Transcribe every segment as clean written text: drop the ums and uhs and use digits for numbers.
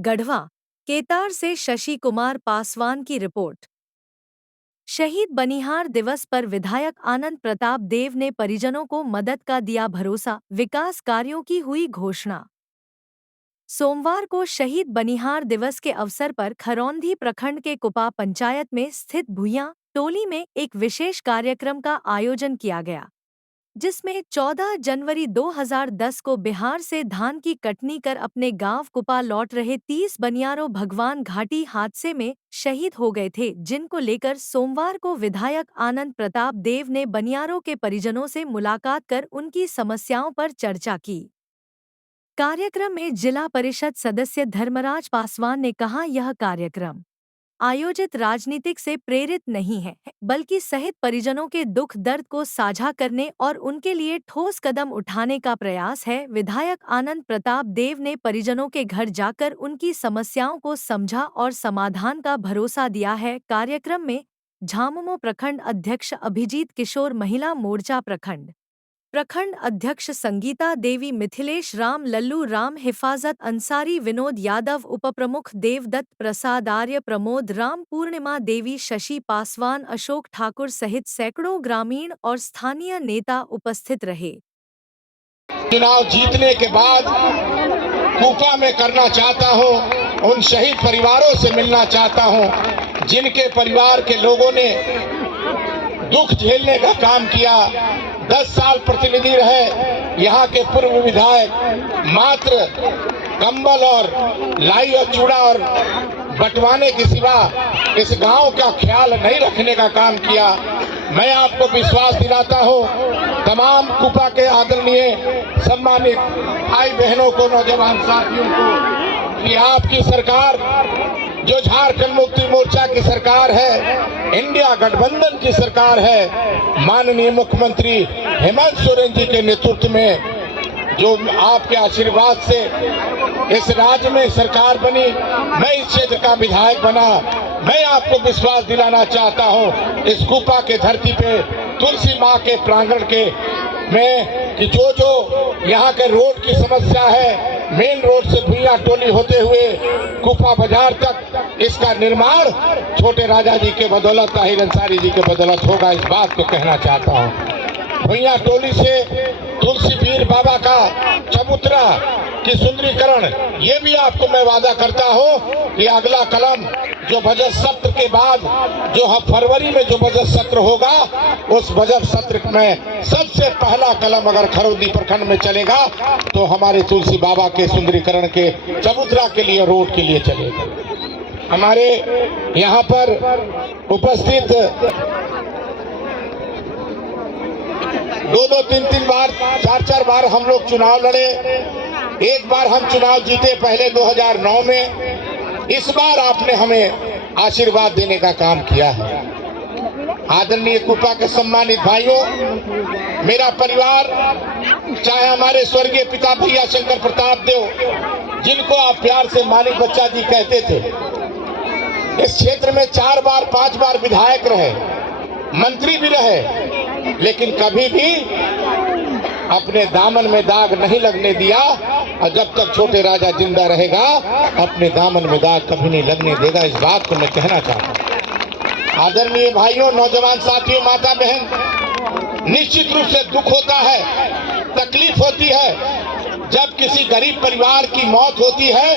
गढ़वा, केतार से शशि कुमार पासवान की रिपोर्ट। शहीद बनिहार दिवस पर विधायक आनंद प्रताप देव ने परिजनों को मदद का दिया भरोसा, विकास कार्यों की हुई घोषणा। सोमवार को शहीद बनिहार दिवस के अवसर पर खरौंधी प्रखंड के कुपा पंचायत में स्थित भुइयां टोली में एक विशेष कार्यक्रम का आयोजन किया गया, जिसमें 14 जनवरी 2010 को बिहार से धान की कटनी कर अपने गांव कुपा लौट रहे 30 बनियारों भगवान घाटी हादसे में शहीद हो गए थे, जिनको लेकर सोमवार को विधायक आनंद प्रताप देव ने बनियारों के परिजनों से मुलाकात कर उनकी समस्याओं पर चर्चा की। कार्यक्रम में जिला परिषद सदस्य धर्मराज पासवान ने कहा, यह कार्यक्रम आयोजित राजनीतिक से प्रेरित नहीं है, बल्कि शहीद परिजनों के दुख दर्द को साझा करने और उनके लिए ठोस कदम उठाने का प्रयास है। विधायक आनंद प्रताप देव ने परिजनों के घर जाकर उनकी समस्याओं को समझा और समाधान का भरोसा दिया है। कार्यक्रम में झामुमो प्रखंड अध्यक्ष अभिजीत किशोर, महिला मोर्चा प्रखंड अध्यक्ष संगीता देवी, मिथिलेश राम, लल्लू राम, हिफाजत अंसारी, विनोद यादव, उपप्रमुख देवदत्त प्रसाद आर्य, प्रमोद राम, पूर्णिमा देवी, शशि पासवान, अशोक ठाकुर सहित सैकड़ों ग्रामीण और स्थानीय नेता उपस्थित रहे। चुनाव जीतने के बाद कुपा में करना चाहता हूं, उन शहीद परिवारों से मिलना चाहता हूं जिनके परिवार के लोगों ने दुख झेलने का काम किया। 10 साल प्रतिनिधि रहे। यहाँ के पूर्व विधायक मात्र कंबल और लाई और चूड़ा और बंटवाने के सिवा इस गांव का ख्याल नहीं रखने का काम किया। मैं आपको विश्वास दिलाता हूं, तमाम कुपा के आदरणीय सम्मानित भाई बहनों को, नौजवान साथियों को, कि आपकी सरकार जो झारखंड मुक्ति मोर्चा की सरकार है, इंडिया गठबंधन की सरकार है, माननीय मुख्यमंत्री हेमंत सोरेन जी के नेतृत्व में जो आपके आशीर्वाद से इस राज्य में सरकार बनी, मैं इस क्षेत्र का विधायक बना। मैं आपको विश्वास दिलाना चाहता हूं, इस कुपा के धरती पे तुलसी माँ के प्रांगण के में कि जो यहाँ के रोड की समस्या है, मेन रोड से भुइयां टोली होते हुए कुपा बाजार तक, इसका निर्माण छोटे राजा जी के बदौलत, ताहिर अंसारी जी के बदौलत होगा। इस बात को कहना चाहता हूँ। भुइयां टोली से तुलसी बीर बाबा का चबूतरा की सुंदरीकरण, ये भी आपको मैं वादा करता हूँ कि अगला कलम जो बजट सत्र के बाद जो फरवरी में जो बजट सत्र होगा, उस बजट सत्र में सबसे पहला कलम अगर खरौंधी प्रखंड में चलेगा तो हमारे तुलसी बाबा के सुंदरीकरण के चबूतरा के लिए, रोड के लिए चलेगा। हमारे यहाँ पर उपस्थित 2-2, 3-3 बार, 4-4 बार हम लोग चुनाव लड़े। एक बार हम चुनाव जीते पहले 2009 में। इस बार आपने हमें आशीर्वाद देने का काम किया है। आदरणीय कुपा के सम्मानित भाइयों, मेरा परिवार, चाहे हमारे स्वर्गीय पिता भैया शंकर प्रताप देव, जिनको आप प्यार से मानिक बच्चा जी कहते थे, इस क्षेत्र में 4 बार 5 बार विधायक रहे, मंत्री भी रहे, लेकिन कभी भी अपने दामन में दाग नहीं लगने दिया। और जब तक छोटे राजा जिंदा रहेगा, अपने दामन में दाग कभी नहीं लगने देगा। इस बात को मैं कहना चाहता हूँ। आदरणीय भाइयों, नौजवान साथियों, माता बहन, निश्चित रूप से दुख होता है, तकलीफ होती है जब किसी गरीब परिवार की मौत होती है।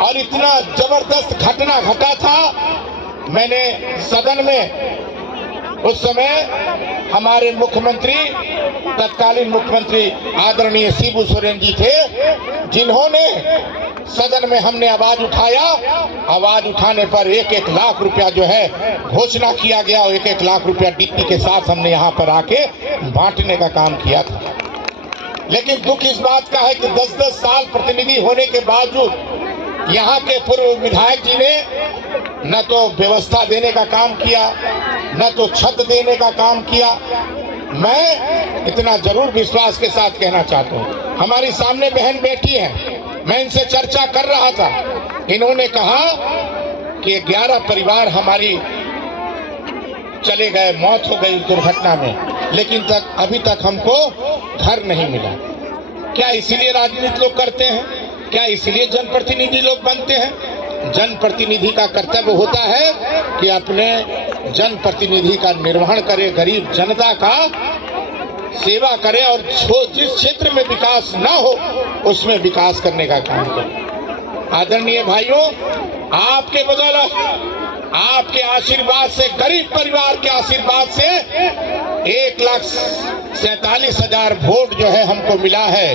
और इतना जबरदस्त घटना घटा था, मैंने सदन में उस समय हमारे मुख्यमंत्री, तत्कालीन मुख्यमंत्री आदरणीय शिबू सोरेन जी थे, जिन्होंने सदन में हमने आवाज उठाया। आवाज उठाने पर 1-1 लाख रुपया जो है घोषणा किया गया और 1-1 लाख रुपया डिप्टी के साथ हमने यहाँ पर आके बांटने का काम किया था। लेकिन दुख इस बात का है कि 10-10 साल प्रतिनिधि होने के बावजूद यहाँ के पूर्व विधायक जी ने न तो व्यवस्था देने का काम किया, न तो छत देने का काम किया। मैं इतना जरूर विश्वास के साथ कहना चाहता हूँ, हमारी सामने बहन बैठी है, मैं इनसे चर्चा कर रहा था। इन्होंने कहा कि 11 परिवार हमारी चले गए, मौत हो गई इस दुर्घटना में, लेकिन अभी तक हमको घर नहीं मिला। क्या इसीलिए राजनीति लोग करते हैं? क्या इसलिए जनप्रतिनिधि लोग बनते हैं? जनप्रतिनिधि का कर्तव्य होता है कि अपने जनप्रतिनिधि का निर्वहन करे, गरीब जनता का सेवा करे और जिस क्षेत्र में विकास न हो उसमें विकास करने का काम करे। आदरणीय भाइयों, आपके बदौलत, आपके आशीर्वाद से, गरीब परिवार के आशीर्वाद से 1,47,000 वोट जो है हमको मिला है।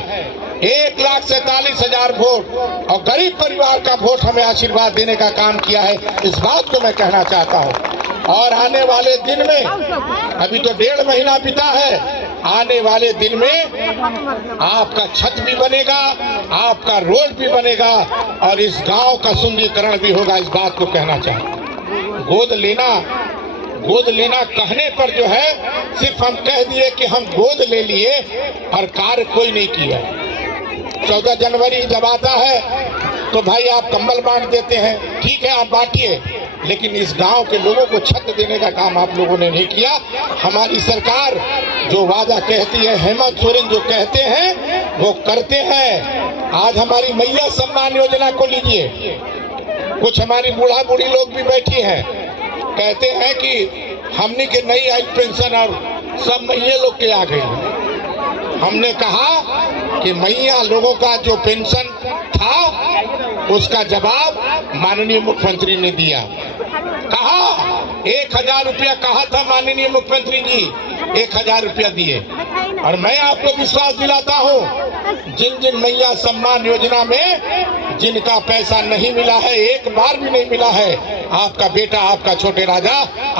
1,47,000 वोट, और गरीब परिवार का वोट हमें आशीर्वाद देने का काम किया है। इस बात को मैं कहना चाहता हूँ। और आने वाले दिन में, अभी तो 1.5 महीना बीता है, आने वाले दिन में आपका छत भी बनेगा, आपका रोड भी बनेगा और इस गांव का सुंदरीकरण भी होगा। इस बात को कहना चाहता हूं। गोद लेना कहने पर जो है सिर्फ हम कह दिए कि हम गोद ले लिए और कार्य कोई नहीं किया। 14 जनवरी जब आता है तो भाई आप कंबल बांट देते हैं, ठीक है आप बांटिए, लेकिन इस गांव के लोगों को छत देने का काम आप लोगों ने नहीं किया। हमारी सरकार जो वादा कहती है, हेमंत सोरेन जो कहते हैं वो करते हैं। आज हमारी मैया सम्मान योजना को लीजिए, कुछ हमारी बूढ़ा बूढ़ी लोग भी बैठी हैं, कहते हैं कि हमने के नई आई पेंशन और सब मैया लोग के आ गई। हमने कहा कि मैया लोगों का जो पेंशन था उसका जवाब माननीय मुख्यमंत्री ने दिया। कहा 1,000 रुपया कहा था माननीय मुख्यमंत्री जी, 1,000 रुपया दिए। और मैं आपको विश्वास दिलाता हूं, जिन जिन मैया सम्मान योजना में जिनका पैसा नहीं मिला है, एक बार भी नहीं मिला है, आपका बेटा, आपका छोटे राजा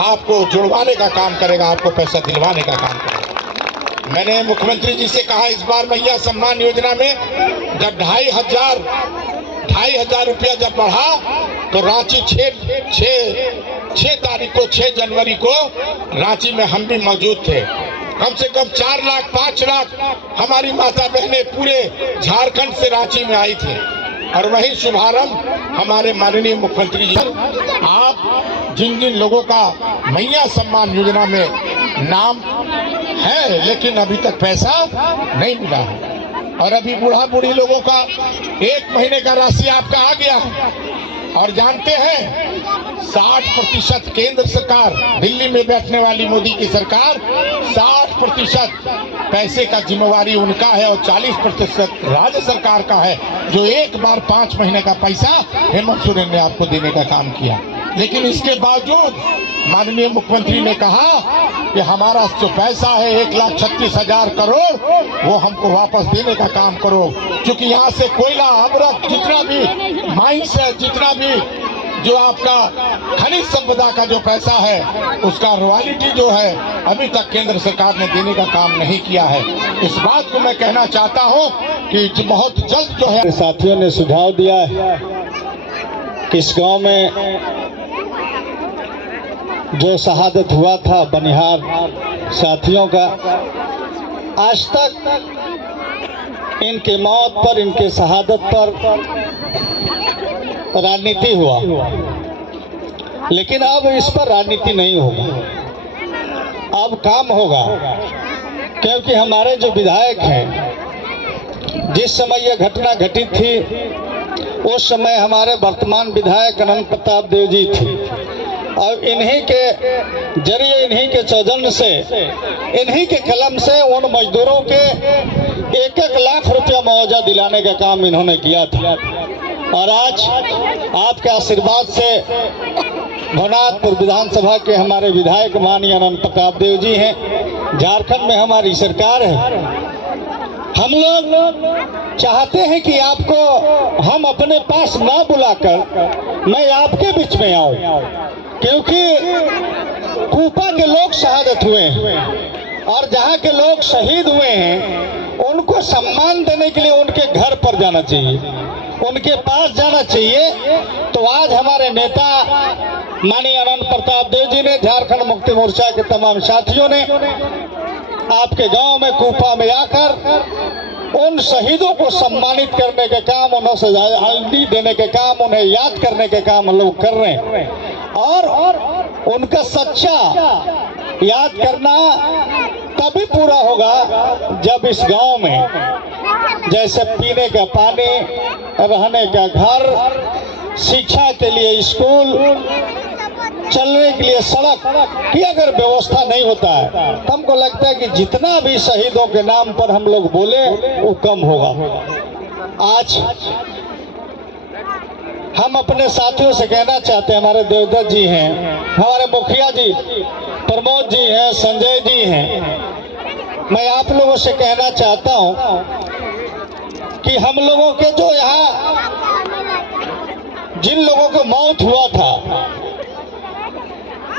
आपको जुड़वाने का काम करेगा, आपको पैसा दिलवाने का काम करेगा। मैंने मुख्यमंत्री जी से कहा इस बार मैया सम्मान योजना में जब 2,500 रुपया जब बढ़ा तो रांची 6 तारीख को, 6 जनवरी को रांची में हम भी मौजूद थे। कम से कम 4 लाख 5 लाख हमारी माता बहनें पूरे झारखंड से रांची में आई थी और वही शुभारंभ हमारे माननीय मुख्यमंत्री जी। आप जिन जिन लोगों का मैया सम्मान योजना में नाम है लेकिन अभी तक पैसा नहीं मिला है, और अभी बूढ़ा बूढ़ी लोगों का 1 महीने का राशि आपका आ गया है। और जानते हैं 60% केंद्र सरकार, दिल्ली में बैठने वाली मोदी की सरकार, 60% पैसे का जिम्मेवारी उनका है और 40% राज्य सरकार का है, जो एक बार 5 महीने का पैसा हेमंत सोरेन ने आपको देने का काम किया। लेकिन इसके बावजूद माननीय मुख्यमंत्री ने कहा कि हमारा जो पैसा है 1,36,000 करोड़ वो हमको वापस देने का काम करो, क्योंकि यहाँ से कोयला, अमृत, जितना भी माइंस है, जितना भी जो आपका खनिज संपदा का जो पैसा है उसका रॉयल्टी जो है अभी तक केंद्र सरकार ने देने का काम नहीं किया है। इस बात को मैं कहना चाहता हूँ कि बहुत जल्द जो है। साथियों ने सुझाव दिया है कि इस गांव में जो शहादत हुआ था बनिहार साथियों का, आज तक इनके मौत पर, इनके शहादत पर राजनीति हुआ, लेकिन अब इस पर राजनीति नहीं होगा, अब काम होगा। क्योंकि हमारे जो विधायक हैं, जिस समय यह घटना घटित थी उस समय हमारे वर्तमान विधायक अनंत प्रताप देव जी थे, और इन्हीं के जरिए, इन्हीं के सौजन्य से, इन्हीं के कलम से उन मजदूरों के 1-1 लाख रुपया मुआवजा दिलाने का काम इन्होंने किया था। और आज आपके आशीर्वाद से भवनाथपुर विधानसभा के हमारे विधायक माननीय अनंत प्रताप देव जी हैं, झारखंड में हमारी सरकार है। हम लोग चाहते हैं कि आपको हम अपने पास ना बुलाकर मैं आपके बीच में आऊं, क्योंकि कूपा के लोग शहादत हुए हैं और जहां के लोग शहीद हुए हैं उनको सम्मान देने के लिए उनके घर पर जाना चाहिए, उनके पास जाना चाहिए। तो आज हमारे नेता माननीय अनंत प्रताप देव जी ने, झारखंड मुक्ति मोर्चा के तमाम साथियों ने आपके गांव में कूपा में आकर उन शहीदों को सम्मानित करने के काम, उन्हें श्रद्धांजलि देने के काम, उन्हें याद करने के काम हम लोग कर रहे हैं। और उनका सच्चा याद करना तभी पूरा होगा जब इस गांव में जैसे पीने का पानी, रहने का घर, शिक्षा के लिए स्कूल, चलने के लिए सड़क की अगर व्यवस्था नहीं होता है तो हमको लगता है कि जितना भी शहीदों के नाम पर हम लोग बोले वो कम होगा। आज हम अपने साथियों से कहना चाहते हैं, हमारे देवदत्त जी हैं, हमारे मुखिया जी प्रमोद जी हैं, संजय जी हैं, मैं आप लोगों से कहना चाहता हूं कि हम लोगों के जो यहाँ जिन लोगों को मौत हुआ था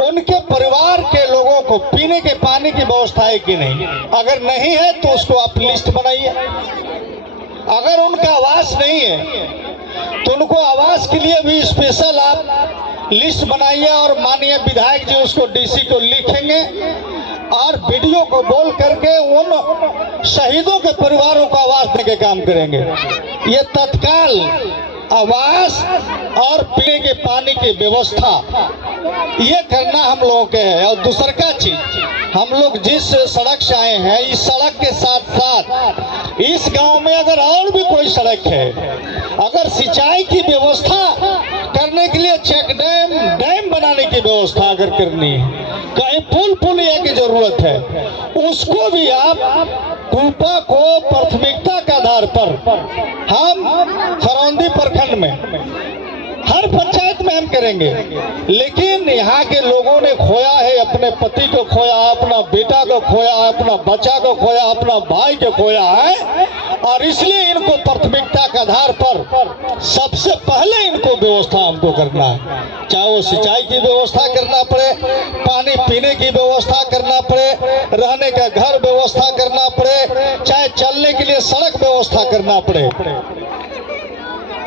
उनके परिवार के लोगों को पीने के पानी की व्यवस्था है कि नहीं? अगर नहीं है तो उसको आप लिस्ट बनाइए। अगर उनका आवास नहीं है तो उनको आवास के लिए भी स्पेशल आप लिस्ट बनाइए और माननीय विधायक जी उसको डीसी को लिखेंगे और वीडियो को बोल करके उन शहीदों के परिवारों को आवास देने के काम करेंगे। ये तत्काल आवास और पीने के पानी की व्यवस्था ये करना हम लोगों के है। और दूसरा का चीज, हम लोग जिस सड़क से आए हैं, इस सड़क के साथ साथ इस गांव में अगर और भी कोई सड़क है, अगर सिंचाई की व्यवस्था करने के लिए चेक डैम बनाने की व्यवस्था अगर करनी है, कहीं पुलिया की जरूरत है, उसको भी आप कूपा को प्राथमिकता के आधार पर हम खरौंदी प्रखंड में हर पंचायत में हम करेंगे। लेकिन यहाँ के लोगों ने खोया है, अपने पति को खोया, अपना बेटा को खोया, अपना बच्चा को खोया, अपना भाई को खोया है, और इसलिए इनको प्राथमिकता के आधार पर सबसे पहले इनको व्यवस्था हमको करना है। चाहे वो सिंचाई की व्यवस्था करना पड़े, पानी पीने की व्यवस्था करना पड़े, रहने का घर व्यवस्था करना पड़े, चाहे चलने के लिए सड़क व्यवस्था करना पड़े,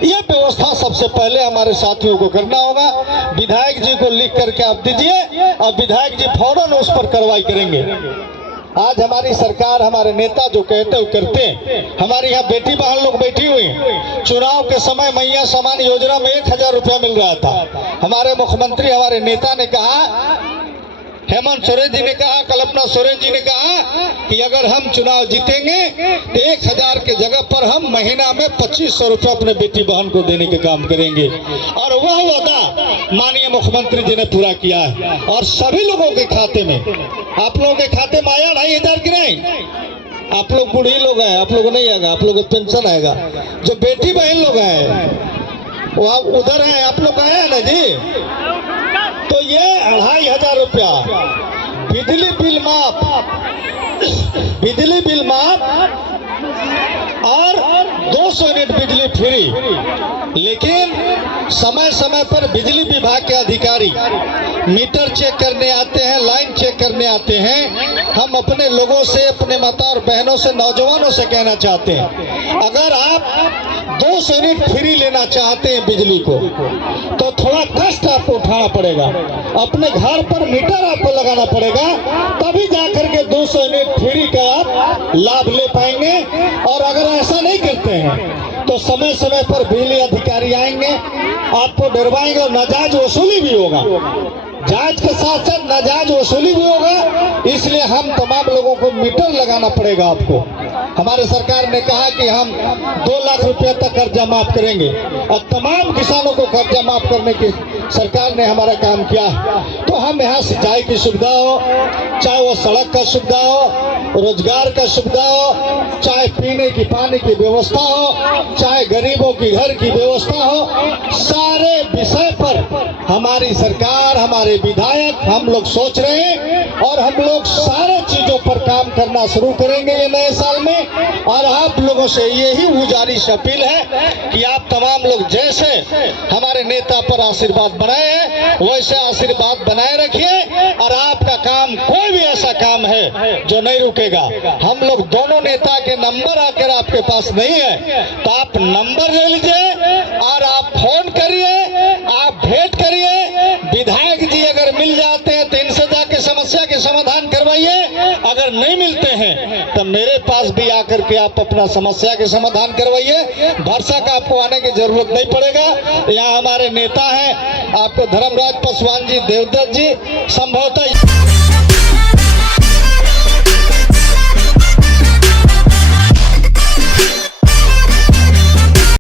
ये व्यवस्था सबसे पहले हमारे साथियों को करना होगा। विधायक जी को लिख करके आप दीजिए और विधायक जी फौरन उस पर कार्रवाई करेंगे। आज हमारी सरकार, हमारे नेता जो कहते हैं करते हैं। हमारे यहाँ बेटी बहन लोग बैठी हुई हैं। चुनाव के समय मैया समान योजना में 1000 रुपया मिल रहा था। हमारे मुख्यमंत्री, हमारे नेता ने कहा, हेमंत सोरेन जी ने कहा, कल्पना सोरेन जी ने कहा कि अगर हम चुनाव जीतेंगे तो 1000 के जगह पर हम महीना में 2500 रुपया अपने बेटी बहन को देने के काम करेंगे। और वह वादा माननीय मुख्यमंत्री जी ने पूरा किया है। और सभी लोगों के खाते में, आप लोगों के खाते में आया 2500 की नहीं? आप लोग बूढ़ी लोग हैं, आप लोग नहीं आएगा, आप लोग को पेंशन आएगा। जो बेटी बहन लोग हैं वो उधर है, आप लोग आया है ना जी? तो ये 2500 रुपया बिजली बिल माफ और 200 यूनिट बिजली फ्री। लेकिन समय समय पर बिजली विभाग के अधिकारी मीटर चेक करने आते हैं, लाइन चेक करने आते हैं। हम अपने लोगों से, अपने माता और बहनों से, नौजवानों से कहना चाहते हैं, अगर आप 200 यूनिट फ्री लेना चाहते हैं बिजली को, तो थोड़ा कष्ट आपको उठाना पड़ेगा, अपने घर पर मीटर आपको लगाना पड़ेगा, तभी जाकर के 200 यूनिट फ्री का आप लाभ ले पाएंगे। और अगर ऐसा नहीं करते हैं तो समय समय पर बिजली अधिकारी आएंगे, आपको डरवाएंगे और नाजायज वसूली भी होगा। जांच के साथ साथ नाजायज वसूली भी होगा। इसलिए हम तमाम लोगों को मीटर लगाना पड़ेगा आपको। हमारे सरकार ने कहा कि हम 2 लाख रुपए तक कर्जा माफ करेंगे और तमाम किसानों को कर्जा माफ करने की सरकार ने हमारा काम किया है। तो हम यहाँ सिंचाई की सुविधा हो, चाहे वो सड़क का सुविधा हो, रोजगार का सुविधा हो, चाहे पीने की पानी की व्यवस्था हो, चाहे गरीबों की घर की व्यवस्था हो, सारे विषय पर हमारी सरकार, हमारे विधायक, हम लोग सोच रहे हैं और हम लोग सारे चीजों पर काम करना शुरू करेंगे ये नए साल में। और आप लोगों से यही गुजारिश अपील है कि आप तमाम लोग जैसे हमारे नेता पर आशीर्वाद बनाए हैं वैसे आशीर्वाद बनाए रखिए। और आपका काम, कोई भी ऐसा काम है जो नहीं रुकेगा, हम लोग दोनों नेता के नंबर आकर आपके पास नहीं है तो आप नंबर ले लीजिए और आप फोन करिए, आप भेंट करिए। विधायक जी अगर मिल जाते हैं तो इनसे जाके समस्या के समाधान करवाइए, अगर नहीं मिलते हैं तो मेरे पास भी आकर के आप अपना समस्या के समाधान करवाइए। भरसक आपको आने की जरूरत नहीं पड़ेगा। यहाँ हमारे नेता हैं, आपको धर्मराज पासवान जी, देवदत्त जी, संभवतः